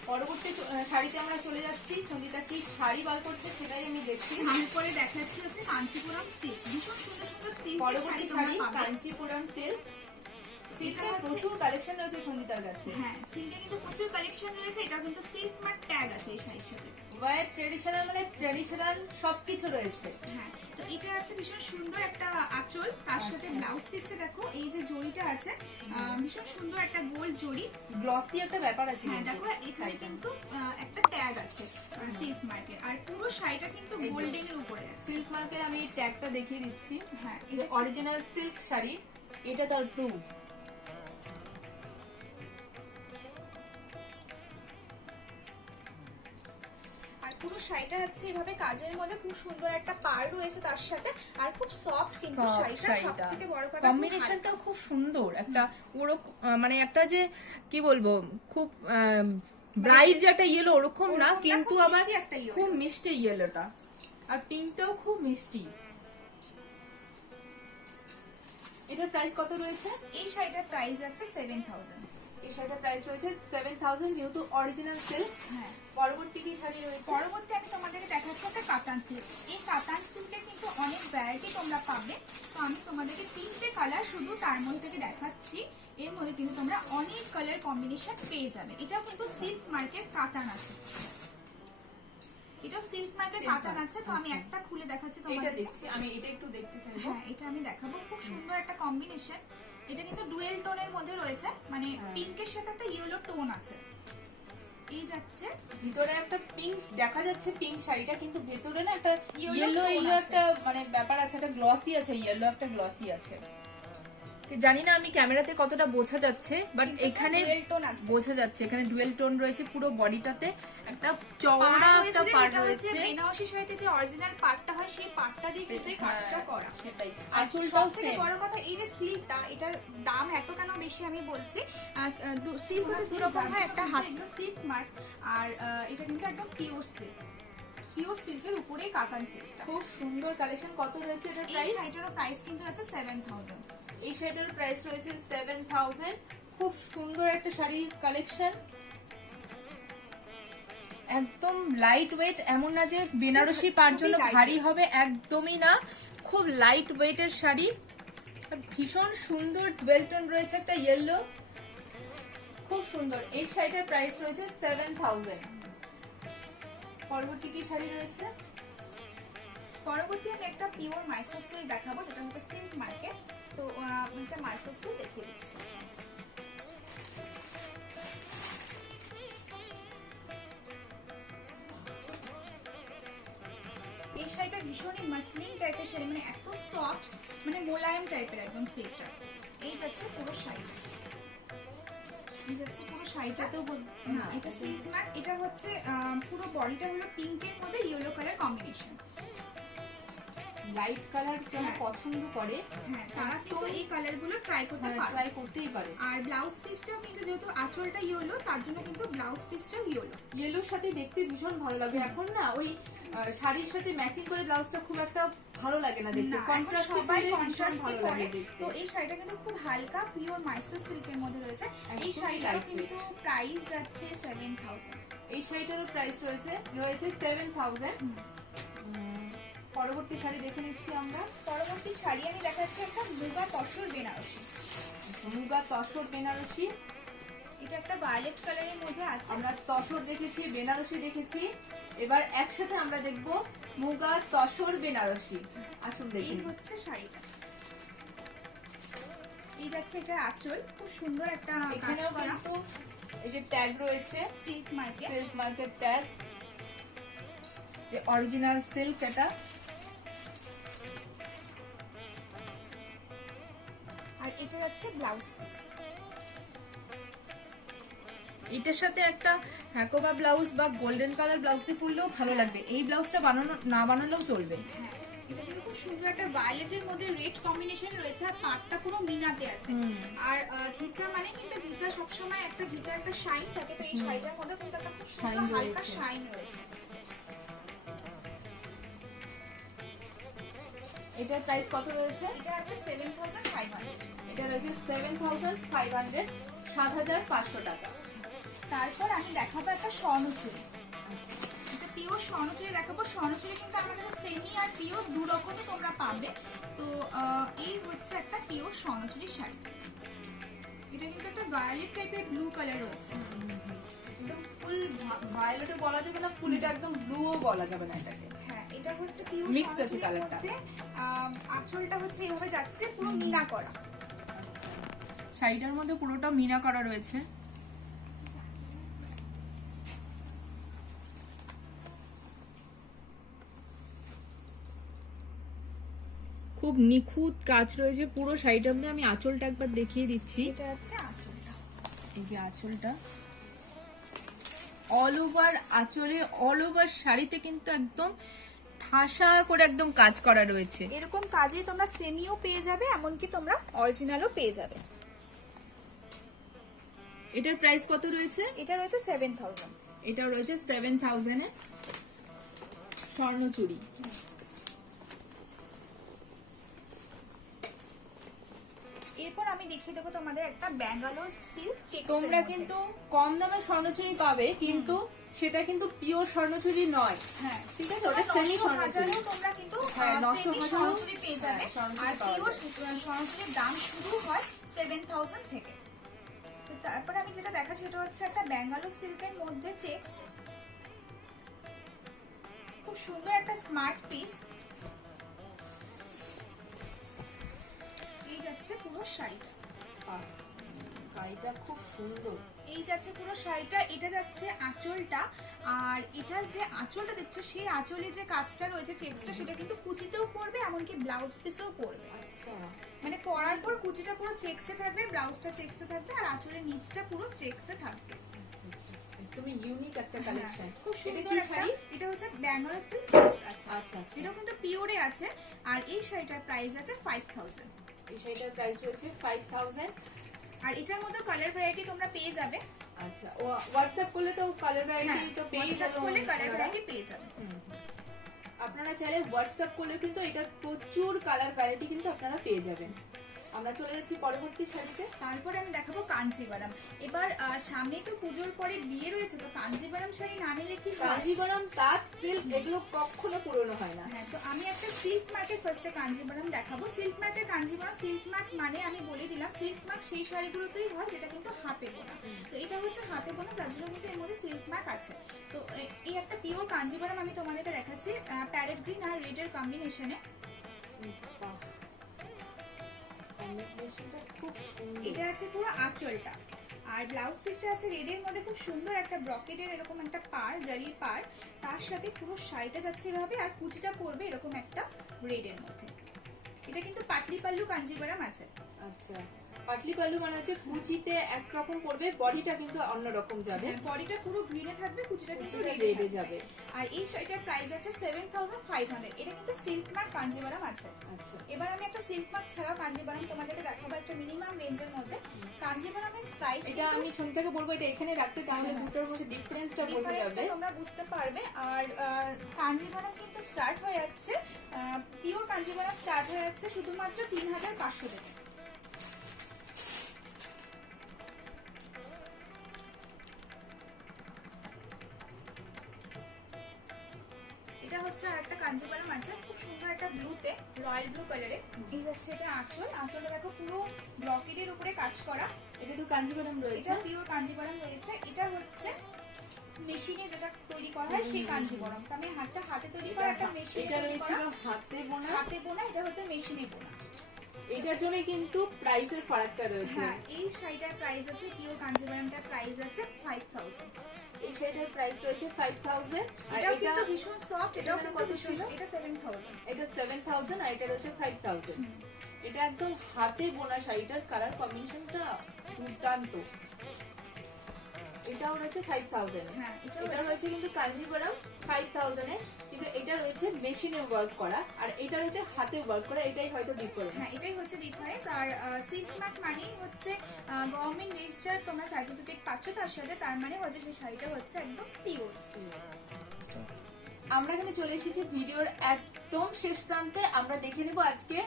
পরবর্তী শাড়িতে আমরা চলে যাচ্ছি। সঙ্গীতা কি শাড়ি বার করতে সেটাই আমি দেখছি। তারপরে দেখাচ্ছি হচ্ছে কাঞ্চিপুরম সিল্ক, ভীষণ সুন্দর সুন্দর সিল্ক। পরবর্তী শাড়ি কাঞ্চিপুরম সিল্ক। সিল্কের প্রচুর কালেকশন রয়েছে সঙ্গীতার কাছে। হ্যাঁ, সিল্কের কিন্তু প্রচুর কালেকশন রয়েছে। এটা কিন্তু সিল্ক মার্ক ট্যাগ আছে এই শাড়ির সাথে। ওয়াইড ট্রেডিশনাল মানে ট্রেডিশনাল সবকিছু রয়েছে। হ্যাঁ, তো এটা আছে ভীষণ সুন্দর একটা আঁচল, তার সাথে আচ্ছা। ব্লাউজ পিসটা দেখো, এই যে জড়িটা আছে ভীষণ সুন্দর একটা গোল জড়ি। গ্লসি একটা ব্যাপার আছে। হ্যাঁ কিন্তু দেখো, এখানে কিন্তু একটা ট্যাগ আছে সিল্ক মার্কের, আর পুরো শাড়িটা কিন্তু এই যে গোল্ডেনের উপরে আছে। সিল্ক মার্কের আমি এই ট্যাগটা দেখিয়ে দিচ্ছি। হ্যাঁ, এই যে অরিজিনাল সিল্ক শাড়ি, এটা তার প্রুফ। আর পুরো শাড়িটা হচ্ছে এভাবে কাজের মধ্যে খুব সুন্দর একটা পাড় রয়েছে তার সাথে, আর খুব সফট কিন্তু শাড়িটা। সবথেকে বড় কথা কম্বিনেশনটাও খুব সুন্দর, একটা ওরকম মানে একটা যে কি বলবো, খুব ব্রাইট যে একটা ইয়েলো ওরকম না, কিন্তু আবার খুব মিষ্টি ইয়েলোটা, আর পিঙ্কটাও খুব মিষ্টি। এটার প্রাইস কত রয়েছে? এই শাড়িটার প্রাইস আছে 7000। এই শাড়িটার প্রাইস রয়েছে 7000, যেহেতু অরিজিনাল সিল্ক। হ্যাঁ, পরবর্তী কি শাড়ি রয়েছে? পরবর্তী আমি তোমাদেরকে দেখাচ্ছি একটা কাতান সিল্ক। এই কাতান সিল্কে কিন্তু অনেক ভ্যারাইটি তোমরা পাবে, তো আমি তোমাদেরকে 3টে কালার শুধু তার মধ্যে থেকে দেখাচ্ছি। এর মধ্যে কিন্তু তোমরা অনেক কালার কম্বিনেশন পেয়ে যাবে। এটাও কিন্তু সিল্ক মার্কেট কাতান আছে, এটাও সিল্ক মার্কেট কাতান আছে। তো আমি একটা খুলে দেখাচ্ছি এটা তোমাদের। দেখছি আমি, এটা একটু দেখতে চাই। হ্যাঁ, এটা আমি দেখাবো, খুব সুন্দর একটা কম্বিনেশন। এটা কিন্তু ডুয়েল টোনের মধ্যে রয়েছে, মানে পিঙ্কের সাথে একটা ইয়েলো টোন আছে। এই যাচ্ছে ভিতরে একটা পিঙ্ক দেখা যাচ্ছে, পিঙ্ক শাড়িটা, কিন্তু ভেতরে না একটা Yellow ইয়েলো tone ইয়েলো আছে। একটা মানে ব্যাপার আছে, একটা গ্লসি আছে, ইয়েলো একটা গ্লসি আছে। জানি না আমি ক্যামেরাতে কতটা বোঝা যাচ্ছে, বাট এখানে ডুয়েল টোন আছে। বোঝা যাচ্ছে এখানে ডুয়েল টোন রয়েছে পুরো বডিটাতে, একটা চওড়া একটা পার্ট রয়েছে। বেনারসি শাড়িতে যে অরিজিনাল পাটটা হয়, সেই পাটটা দিয়ে কিন্তু এই কাজটা করা। সেটাই, আর আঁচলটাও সবথেকে সেম। বড় কথা, এই যে সিল্কটা, এটার দাম এত কেন বেশি আমি বলছি, সিল্ক হচ্ছে দুরকম হয়, একটা হাত সিল্ক মার্ক, আর এটা কিন্তু একদম পিওর সিল্ক, পিওর সিল্কের উপরেই কাতান সিল্কটা। খুব সুন্দর কালেকশন। কত রয়েছে এটার এই প্রাইস? শাড়িটার প্রাইস কিন্তু আছে 7000। এই শাড়িটার প্রাইস রয়েছে 7000। খুব সুন্দর একটা শাড়ির কালেকশন, একদম লাইট ওয়েট, এমন না যে বেনারসি পার জন্য ভারী হবে, একদমই না, খুব লাইট ওয়েটের শাড়ি। আর ভীষণ সুন্দর ডুয়েল টোন রয়েছে, একটা ইয়েলো, খুব সুন্দর। এই শাড়িটার প্রাইস রয়েছে 7000। পরবর্তী কি শাড়ি রয়েছে? পরবর্তী আমি একটা পিওর মাইসোর সিল্ক দেখাবো, যেটা হচ্ছে সিল্ক মার্কেট। তো এটা মাইসোর সিল্ক দেখিয়ে দিচ্ছি। এই শাড়িটা ভীষণই মাসলিন টাইপের শাড়ি, মানে এত সফট, মানে মোলায়েম টাইপের একদম সিল্কটা। এই যাচ্ছে পুরো শাড়িটা, এই যাচ্ছে পুরো শাড়িটাতেও না, এটা সিল্ক না, এটা হচ্ছে পুরো বডিটা হলো পিঙ্কের মধ্যে yellow colour combination. Light colour যারা পছন্দ করে, হ্যাঁ, তারা কিন্তু এই কালারগুলো ট্রাই করতে পারে, ট্রাই করতেই পারে। আর ব্লাউজ পিসটাও কিন্তু যেহেতু আঁচলটা ইয়েলো, তার জন্য কিন্তু ব্লাউজ পিসটাও ইয়েলো। ইয়েলোর সাথে দেখতে ভীষণ ভালো লাগে। এখন না ওই শাড়ির সাথে ম্যাচিং করে ব্লাউজটা খুব একটা ভালো লাগে না দেখতে, কন্ট্রাস্ট সবাই ভালো কন্ট্রাস্টে লাগে করে। দেখতে। তো এই শাড়িটা কিন্তু খুব হালকা পিওর মাইসোর সিল্কের মধ্যে রয়েছে। এই একদমই শাড়িটার lightweight। কিন্তু প্রাইস যাচ্ছে 7000। এই শাড়িটারও প্রাইস রয়েছে 7000। পরবর্তী শাড়ি দেখে নিচ্ছি আমরা। পরবর্তী শাড়ি আমি দেখাচ্ছি একটা মুগা তসর বেনারসি। মুগা তসর বেনারসি। এটা একটা ভায়োলেট কালারের মধ্যে আছে। আমরা তসর দেখেছি, বেনারসি দেখেছি, এবার একসাথে আমরা দেখব মুগা তসর বেনারসি। আসুন এই দেখি। হচ্ছে শাড়িটা, এই যাচ্ছে এটা আঁচল, খুব সুন্দর একটা কাজ এখানেও করা কিন্তু এই যে ট্যাগ রয়েছে, silk market. Silk market tag, যে অরিজিনাল সিল্ক এটা। আর এটা হচ্ছে ব্লাউজ পিস। এটার সাথে একটা হ্যাকোবা ব্লাউজ বা গোল্ডেন কালার ব্লাউজ দিয়ে পরলেও ভালো লাগবে। এই ব্লাউজটা বানানো না বানালেও চলবে। হ্যাঁ, এটা কিন্তু খুব সুন্দর একটা ভায়োলেটের মধ্যে রেড কম্বিনেশন রয়েছে, আর পাটটা পুরো মিনাতে আছে। আর ঘিচা মানে কিন্তু ঘিচা সবসময় একটা ঘিচা একটা শাইন থাকে, তো এই শাড়িটার মধ্যে কিন্তু একটা খুব সুন্দর হালকা শাইন রয়েছে। এটার প্রাইস কত রয়েছে? এটা আছে 7500। এটা রয়েছে 7500, 7500 টাকা। তারপর আমি দেখাবো একটা স্বর্ণচুড়ি। এটা পিওর স্বর্ণচুড়ি দেখাবো। স্বর্ণচুড়ি কিন্তু আমার কাছে সেমি আর পিওর দু রকমই তোমরা পাবে। তো এই হচ্ছে একটা পিওর স্বর্ণচুড়ির শাড়ি। এটা কিন্তু একটা ভায়োলেট টাইপের ব্লু কালার রয়েছে। একদম ফুল ভায়োলেটও বলা যাবে না, ফুল এটা একদম ব্লুও বলা যাবে না এটাকে। হ্যাঁ, এটা হচ্ছে পিওর Mixed আছে কালারটা। আঁচলটা হচ্ছে এভাবে যাচ্ছে পুরো মিনা করা। শাড়িটার মধ্যে পুরোটা মিনা করা রয়েছে। খুব নিখুঁত কাজ রয়েছে পুরো শাড়িটার মধ্যে। আমি আঁচলটা একবার দেখিয়ে দিচ্ছি। এটা হচ্ছে আঁচলটা, এই যে আঁচলটা অল ওভার আঁচলে, অল ওভার শাড়িতে কিন্তু একদম ঠাসা করে একদম কাজ করা রয়েছে। এরকম কাজে তোমরা সেমিও পেয়ে যাবে, এমনকি তোমরা অরিজিনালও পেয়ে যাবে। এটার প্রাইস কত রয়েছে? এটা রয়েছে 7000। এটা রয়েছে 7000 এ স্বর্ণচুড়ি। এরপর আমি দেখিয়ে দেবো তোমাদের একটা ব্যাঙ্গালোর সিল্ক চেক। তোমরা কিন্তু কম দামে স্বর্ণচুড়ি পাবে, কিন্তু সেটা কিন্তু পিওর স্বর্ণচুড়ি নয়। হ্যাঁ, ঠিক আছে, ওটা সেমি স্বর্ণচুড়ি। তোমরা কিন্তু হ্যাঁ, 900 সেমি স্বর্ণচুড়ি পেয়ে যাবে। স্বর্ণচুড়ি আর পাওয়া পিওর যায়। স্বর্ণচুড়ির দাম শুরু হয় 7000 থেকে। তো তারপরে আমি যেটা দেখাচ্ছি এটা হচ্ছে একটা ব্যাঙ্গালোর সিল্কের মধ্যে চেকস, খুব সুন্দর একটা স্মার্ট পিস। এই যাচ্ছে পুরো শাড়িটা, শাড়িটা খুব সুন্দর। এই যাচ্ছে পুরো শাড়িটা। এটা যাচ্ছে আঁচলটা, আর এটার যে আঁচলটা দেখছো সেই আঁচলে যে কাজটা রয়েছে চেক্সটা, সেটা কিন্তু কুচিতেও পড়বে, এমনকি ব্লাউজ পিসেও পড়বে। আচ্ছা, মানে পরার পর কুচিটা পুরো চেক্সে থাকবে, ব্লাউজটা চেক্সে থাকবে, আর আঁচলের নিচটা পুরো চেক্সে থাকবে। একদমই ইউনিক একটা কালেকশন। খুব সুন্দর এটা কি একটা শাড়ি? এটা হচ্ছে ব্যাঙ্গালোর সিল্ক চেক্স আছে। আচ্ছা আচ্ছা, এটা কিন্তু পিওরে আছে। আর এই শাড়িটার প্রাইস আছে 5000। এই শাড়িটার প্রাইস হচ্ছে 5000। আর এটার মধ্যে কালার ভ্যারাইটি তোমরা পেয়ে যাবে। আচ্ছা, ও হোয়াটসঅ্যাপ করলে তো কালার ভ্যারাইটি তো পেয়ে হোয়াটসঅ্যাপ যাবে। করলে কালার ভ্যারাইটি পেয়ে যাবে। আপনারা চাইলে হোয়াটসঅ্যাপ করলে কিন্তু এটার প্রচুর কালার ভ্যারাইটি কিন্তু আপনারা পেয়ে যাবেন। আমরা চলে যাচ্ছি পরবর্তী শাড়িতে। তারপরে আমি দেখাবো কাঞ্জিভারাম। এবার সামনে তো পুজোর পরে বিয়ে রয়েছে, তো কাঞ্জিভারাম শাড়ি না নিলে কি হয়? কাঞ্জিভারাম, তাঁত, সিল্ক এগুলো কখনো পুরনো হয় না। হ্যাঁ, তো আমি একটা সিল্ক মার্কের ফার্স্টে কাঞ্জিভারাম দেখাবো। সিল্ক মার্কের কাঞ্জিভারাম, সিল্ক মার্ক মানে আমি বলে দিলাম, সিল্ক মার্ক সেই শাড়িগুলোতেই হয় যেটা কিন্তু হাতে বোনা। তো এটা হচ্ছে হাতে বোনা, যার জন্য কিন্তু এর মধ্যে সিল্ক মার্ক আছে। তো এই একটা পিওর কাঞ্জিভারাম আমি তোমাদেরকে দেখাচ্ছি প্যারেট গ্রিন আর রেডের কম্বিনেশনে। খুব সুন্দর। এটা আছে পুরো আঁচলটা, আর ব্লাউজ পিসটা আছে রেডের মধ্যে খুব সুন্দর একটা ব্রকেটের এরকম একটা পার, জারির পার, তার সাথে পুরো শাড়িটা যাচ্ছে এভাবে, আর কুচিটা পড়বে এরকম একটা রেডের মধ্যে। এটা কিন্তু পাটলি পাল্লু কাঞ্জিভারাম আছে। আচ্ছা, পাটলি পাল্লু মানে হচ্ছে কুচিতে একরকম পড়বে, বডিটা কিন্তু অন্যরকম যাবে। বডিটা পুরো গ্রিনে থাকবে, কুচিটা কিন্তু রেডে রেডে যাবে। আর এই শাড়িটার প্রাইস আছে 7500। এটা কিন্তু সিল্ক মার্ক কাঞ্জিভারাম আছে। আচ্ছা, এবার আমি একটা সিল্ক মার্ক ছাড়াও কাঞ্জিভারাম তোমাদেরকে দেখাবো একটা মিনিমাম রেঞ্জের মধ্যে। কাঞ্জিভারামের প্রাইস এটা আমি ছবিটাকে বলবো এটা এখানে রাখতে, তাহলে দুটোর মধ্যে ডিফারেন্সটা বোঝা যাবে। তোমরা বুঝতে পারবে। আর কাঞ্জিভারাম কিন্তু স্টার্ট হয়ে যাচ্ছে, পিওর কাঞ্জিভারাম স্টার্ট হয়ে যাচ্ছে শুধুমাত্র 3500 থেকে। এটা হচ্ছে আর একটা কাঞ্জিভারাম আছে, খুব সুন্দর একটা ব্লুতে, রয়্যাল ব্লু কালারে। এই যাচ্ছে এটা আঁচল, আঁচলটা দেখো পুরো ব্লকেটের উপরে কাজ করা। এটা তো কাঞ্জিভারাম রয়েছে, এটা পিওর কাঞ্জিভারাম রয়েছে। এটা হচ্ছে মেশিনে যেটা তৈরি করা হয় সেই কাঞ্জিভারাম। তো আমি হাতে তৈরি করা একটা মেশিনে এটা তৈরি রয়েছে করা, হাতে বোনা। হাতে বোনা, এটা হচ্ছে মেশিনে বোনা। এটার জন্য কিন্তু প্রাইসের ফারাকটা রয়েছে। হ্যাঁ, এই শাড়িটার প্রাইস আছে, পিওর কাঞ্জিভারামটার প্রাইস আছে 5000। এই শাড়িটার প্রাইস রয়েছে 5000। আর এটাও এটা কিন্তু ভীষণ সফট, এটাও এটা কিন্তু কত ভীষণ, ছিল? এটা 7000। এটা 7000 আর এটা রয়েছে 5000। এটা একদম হাতে বোনা শাড়িটার কালার কম্বিনেশনটা দুর্দান্ত। এটাও রয়েছে 5000 এ। হ্যাঁ, এটা রয়েছে কিন্তু কাঞ্জিভারাম 5000 এ, কিন্তু এটা রয়েছে মেশিনে ওয়ার্ক করা, আর এটা রয়েছে হাতে ওয়ার্ক করা। এটাই হয়তো ডিফারেন্স। হ্যাঁ, এটাই হচ্ছে ডিফারেন্স। আর সিল্ক মার্ক মানেই হচ্ছে গভর্নমেন্ট রেজিস্টার তোমরা সার্টিফিকেট পাচ্ছ তার সাথে, তার মানে হচ্ছে সেই শাড়িটা হচ্ছে একদম পিওর। আমরা এখানে চলে এসেছি ভিডিওর একদম শেষ প্রান্তে। আমরা দেখে নেব আজকে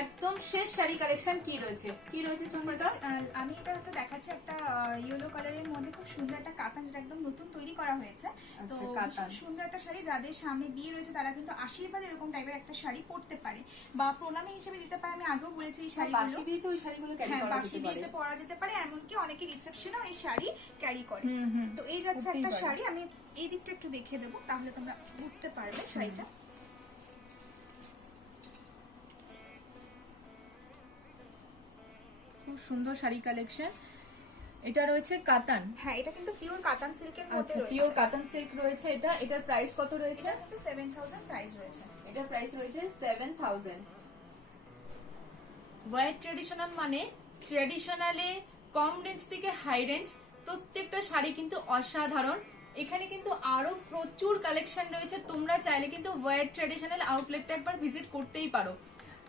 একদম শেষ শাড়ি কালেকশন কি রয়েছে চন্দ্রিতা? আমি এটা হচ্ছে দেখাচ্ছি একটা ইয়েলো কালারের মধ্যে খুব সুন্দর একটা কাতান, যেটা একদম নতুন তৈরি করা হয়েছে। তো কাতান। ভীষণ সুন্দর একটা শাড়ি, যাদের সামনে বিয়ে রয়েছে তারা কিন্তু আশীর্বাদ এরকম টাইপের একটা শাড়ি পরতে পারে বা প্রণামী হিসেবে দিতে পারে। আমি আগেও বলেছি এই শাড়িগুলো বাসি বিয়েতে ওই শাড়িগুলো ক্যারি হ্যাঁ করা বাসি যেতে পারে। বিয়েতে পরা যেতে পারে, এমনকি অনেকে রিসেপশনেও এই শাড়ি ক্যারি করে। হুম। তো এই যাচ্ছে করতেই একটা পারে। শাড়ি, আমি এই দিকটা একটু দেখিয়ে দেবো তাহলে তোমরা বুঝতে পারবে শাড়িটা। খুব সুন্দর শাড়ি কালেকশন। এটা রয়েছে কাতান। হ্যাঁ, এটা কিন্তু পিওর কাতান সিল্কের মধ্যে আচ্ছা, রয়েছে। পিওর কাতান সিল্ক রয়েছে এটা। এটার প্রাইস কত রয়েছে? এটা কিন্তু 7000 প্রাইস রয়েছে। এটার প্রাইস রয়েছে 7000। ওয়াইড ট্রেডিশনাল মানে ট্রেডিশনালে কম রেঞ্জ থেকে হাই রেঞ্জ প্রত্যেকটা শাড়ি কিন্তু অসাধারণ। এখানে কিন্তু আরো প্রচুর কালেকশন রয়েছে, তোমরা চাইলে কিন্তু ওয়াইড ট্রেডিশনাল আউটলেটটা একবার ভিজিট করতেই পারো।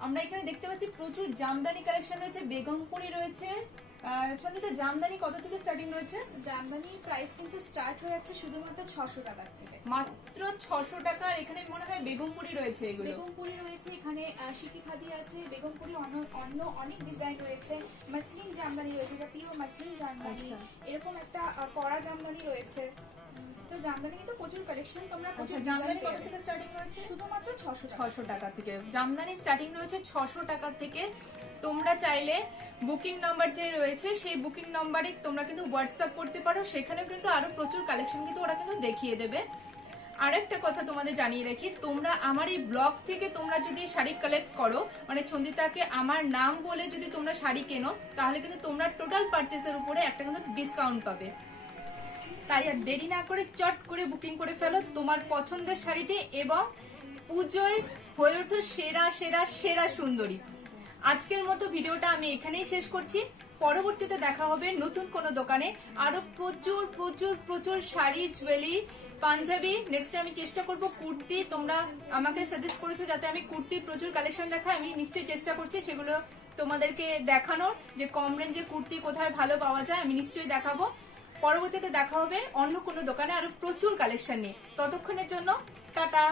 আমরা এখানে দেখতে পাচ্ছি প্রচুর জামদানি কালেকশন রয়েছে, বেগমপুরি রয়েছে। সন্ধিতা, জামদানি কত থেকে স্টার্টিং রয়েছে? জামদানি প্রাইস কিন্তু স্টার্ট হয়ে যাচ্ছে শুধুমাত্র 600 টাকা থেকে। মাত্র 600 টাকা। এখানে মনে হয় বেগমপুরি রয়েছে। এগুলো বেগমপুরি রয়েছে, এখানে সিটি খাদি আছে, বেগমপুরি অন্য অনেক ডিজাইন রয়েছে, মাসলিন জামদানি রয়েছে, এটা পিওর মাসলিন জামদানি, এরকম একটা কড়া জামদানি রয়েছে। তো জামদানি কিন্তু প্রচুর কালেকশন, তোমরা প্রচুর জামদানি ডিজাইন কত থেকে স্টার্টিং রয়েছে? শুধুমাত্র 600 টাকা। 600 টাকা থেকে জামদানি স্টার্টিং রয়েছে। 600 টাকা থেকে তোমরা চাইলে বুকিং নাম্বার যে রয়েছে সেই বুকিং নাম্বারে তোমরা কিন্তু হোয়াটসঅ্যাপ করতে পারো, সেখানেও কিন্তু আরো প্রচুর কালেকশন কিন্তু ওরা কিন্তু দেখিয়ে দেবে। আরেকটা কথা তোমাদের জানিয়ে রাখি, তোমরা আমার এই ব্লগ থেকে তোমরা যদি শাড়ি কালেক্ট করো, মানে ছন্দিতাকে আমার নাম বলে যদি তোমরা শাড়ি কেনো, তাহলে কিন্তু তোমরা টোটাল পারচেসের উপরে একটা কিন্তু ডিসকাউন্ট পাবে। তাই আর দেরি না করে চট করে বুকিং করে ফেলো তোমার পছন্দের শাড়িটি এবং পুজোয় হয়ে ওঠো সেরা সেরা সেরা সুন্দরী। আজকের মতো ভিডিওটা আমি এখানেই শেষ করছি। পরবর্তীতে দেখা হবে নতুন কোনো দোকানে আরো প্রচুর প্রচুর প্রচুর শাড়ি, জুয়েলারি, পাঞ্জাবি। নেক্সট আমি চেষ্টা করব কুর্তি। তোমরা আমাকে সাজেস্ট করেছো যাতে আমি কুর্তির প্রচুর কালেকশন দেখাই, আমি নিশ্চয়ই চেষ্টা করছি সেগুলো তোমাদেরকে দেখানোর, যে কম রেঞ্জে কুর্তি কোথায় ভালো পাওয়া যায় আমি নিশ্চয়ই দেখাবো। পরবর্তীতে দেখা হবে অন্য কোনো দোকানে আরো প্রচুর কালেকশন নিয়ে। ততক্ষণের জন্য টাটা।